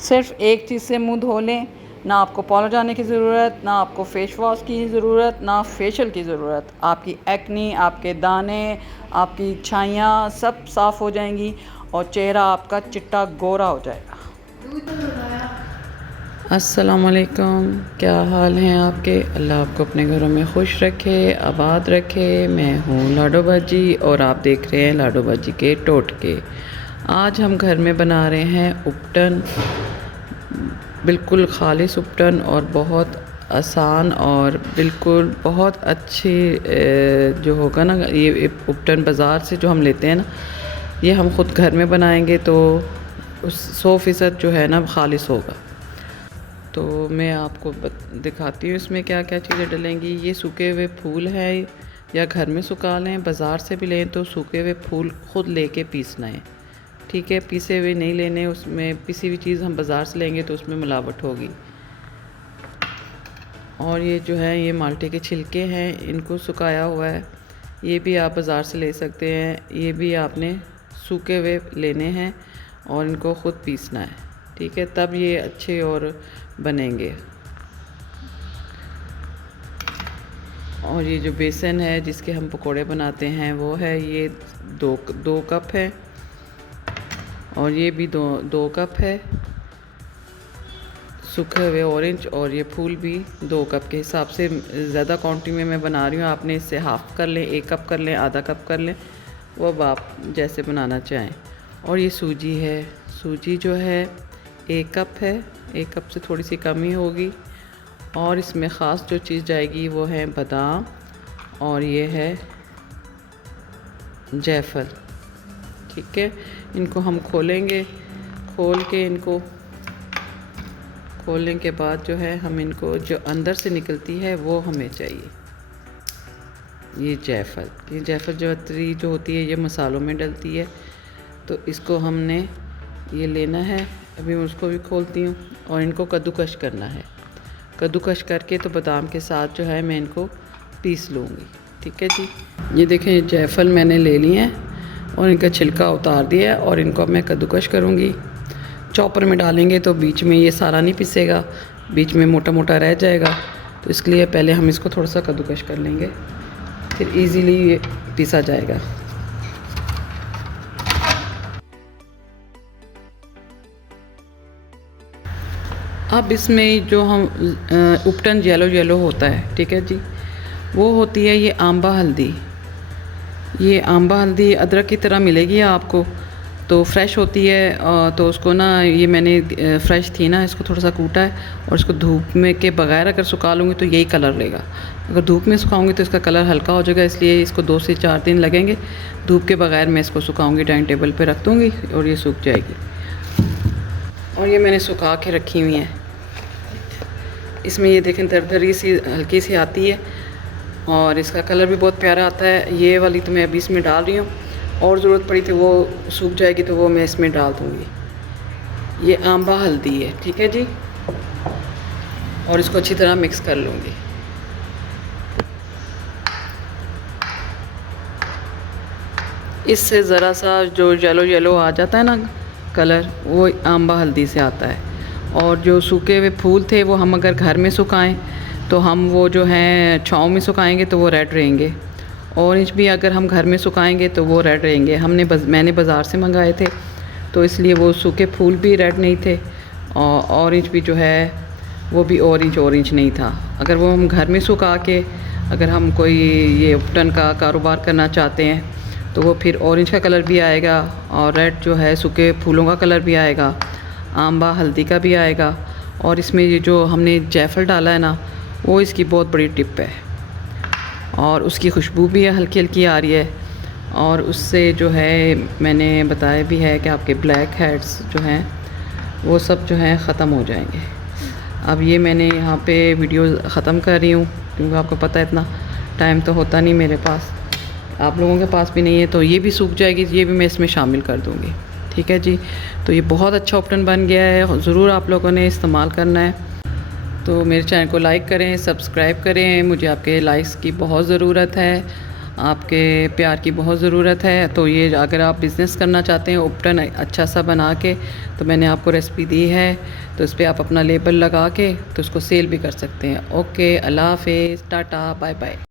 सिर्फ़ एक चीज़ से मुंह धो लें, ना आपको पार्लर जाने की ज़रूरत, ना आपको फेस वॉश की ज़रूरत, ना फेशियल की ज़रूरत। आपकी एक्नी, आपके दाने, आपकी छाइयाँ सब साफ़ हो जाएंगी और चेहरा आपका चिट्टा गोरा हो जाएगा। अस्सलामुअलैकुम, क्या हाल हैं आपके? अल्लाह आपको अपने घरों में खुश रखे, आबाद रखे। मैं हूँ लाडो बाजी और आप देख रहे हैं लाडो बाजी के टोटके। आज हम घर में बना रहे हैं उपटन, बिल्कुल खालिस उपटन और बहुत आसान और बिल्कुल बहुत अच्छी जो होगा ना, ये उपटन बाज़ार से जो हम लेते हैं ना, ये हम ख़ुद घर में बनाएंगे तो उस 100% जो है ना खालिस होगा। तो मैं आपको दिखाती हूँ इसमें क्या क्या चीज़ें डलेंगी। ये सूखे हुए फूल हैं, या घर में सुखा लें, बाज़ार से भी लें तो सूखे हुए फूल ख़ुद लेके पीसना है, ठीक है। पीसे हुए नहीं लेने, उसमें पिसी हुई चीज़ हम बाज़ार से लेंगे तो उसमें मिलावट होगी। और ये जो है ये माल्टे के छिलके हैं, इनको सुखाया हुआ है, ये भी आप बाज़ार से ले सकते हैं। ये भी आपने सूखे हुए लेने हैं और इनको ख़ुद पीसना है, ठीक है, तब ये अच्छे और बनेंगे। और ये जो बेसन है जिसके हम पकोड़े बनाते हैं वो है, ये दो कप है, और ये भी दो कप है सूखे हुए ऑरेंज, और ये फूल भी 2 कप के हिसाब से। ज़्यादा क्वांटिटी में मैं बना रही हूँ, आपने इससे हाफ़ कर लें, 1 कप कर लें, आधा कप कर लें, वो अब आप जैसे बनाना चाहें। और ये सूजी है, सूजी जो है 1 कप है, 1 कप से थोड़ी सी कम ही होगी। और इसमें ख़ास जो चीज़ जाएगी वो है बादाम, और ये है जायफल, ठीक है। इनको हम खोलेंगे, खोल के इनको खोलने के बाद जो है हम इनको जो अंदर से निकलती है वो हमें चाहिए। ये जायफल जवत्री जो होती है ये मसालों में डलती है, तो इसको हमने ये लेना है। अभी मैं उसको भी खोलती हूँ और इनको कद्दूकश करना है। कद्दूकश करके तो बादाम के साथ जो है मैं इनको पीस लूँगी, ठीक है जी। ये देखें जायफल मैंने ले ली है और इनका छिलका उतार दिया है, और इनको अब मैं कद्दूकश करूँगी। चॉपर में डालेंगे तो बीच में ये सारा नहीं पिसेगा, बीच में मोटा मोटा रह जाएगा, तो इसलिए पहले हम इसको थोड़ा सा कद्दूकश कर लेंगे, फिर इजीली ये पिसा जाएगा। अब इसमें जो हम उपटन येलो होता है, ठीक है जी, वो होती है ये आंबा हल्दी। ये आंबा हल्दी अदरक की तरह मिलेगी आपको, तो फ्रेश होती है। तो उसको ना, ये मैंने फ्रेश थी ना, इसको थोड़ा सा कूटा है, और इसको धूप में के बगैर अगर सुखा लूँगी तो यही कलर लेगा। अगर धूप में सुखाऊंगी तो इसका कलर हल्का हो जाएगा, इसलिए इसको 2 से 4 दिन लगेंगे। धूप के बगैर मैं इसको सुखाऊंगी, डाइनिंग टेबल पे रख दूँगी और ये सूख जाएगी। और ये मैंने सुखा के रखी हुई हैं। इसमें ये देखें दरदरी सी हल्की सी आती है, और इसका कलर भी बहुत प्यारा आता है। ये वाली तो मैं अभी इसमें डाल रही हूँ, और ज़रूरत पड़ी तो वो सूख जाएगी तो वो मैं इसमें डाल दूँगी। ये आंबा हल्दी है, ठीक है जी, और इसको अच्छी तरह मिक्स कर लूँगी। इससे ज़रा सा जो येलो आ जाता है ना कलर, वो आंबा हल्दी से आता है। और जो सूखे हुए फूल थे वो हम अगर घर में सुखाएं तो हम वो जो हैं छाँव में सुखाएंगे तो वो रेड रहेंगे। ऑरेंज भी अगर हम घर में सुखाएंगे तो वो रेड रहेंगे। मैंने बाज़ार से मंगाए थे, तो इसलिए वो सूखे फूल भी रेड नहीं थे, और ऑरेंज भी जो है वो भी ऑरेंज नहीं था। अगर वो हम घर में सुखा के अगर हम कोई ये उपटन का कारोबार करना चाहते हैं तो वो फिर ऑरेंज का कलर भी आएगा, और रेड जो है सूखे फूलों का कलर भी आएगा, आंबा हल्दी का भी आएगा। और इसमें ये जो हमने जायफल डाला है ना, वो इसकी बहुत बड़ी टिप है, और उसकी खुशबू भी हल्की हल्की आ रही है। और उससे जो है मैंने बताया भी है कि आपके ब्लैक हेड्स जो हैं वो सब जो हैं ख़त्म हो जाएंगे। अब ये मैंने यहाँ पे वीडियो ख़त्म कर रही हूँ, क्योंकि आपको पता है इतना टाइम तो होता नहीं मेरे पास, आप लोगों के पास भी नहीं है, तो ये भी सूख जाएगी, ये भी मैं इसमें शामिल कर दूँगी, ठीक है जी। तो ये बहुत अच्छा उपटन बन गया है, ज़रूर आप लोगों ने इस्तेमाल करना है। तो मेरे चैनल को लाइक करें, सब्सक्राइब करें, मुझे आपके लाइक्स की बहुत ज़रूरत है। आपके प्यार की बहुत ज़रूरत है। तो ये अगर आप बिज़नेस करना चाहते हैं उपटन अच्छा सा बना के, तो मैंने आपको रेसिपी दी है, तो इस पर आप अपना लेबल लगा के तो उसको सेल भी कर सकते हैं। ओके, अल्लाह हाफ़िज़, टाटा, बाय बाय।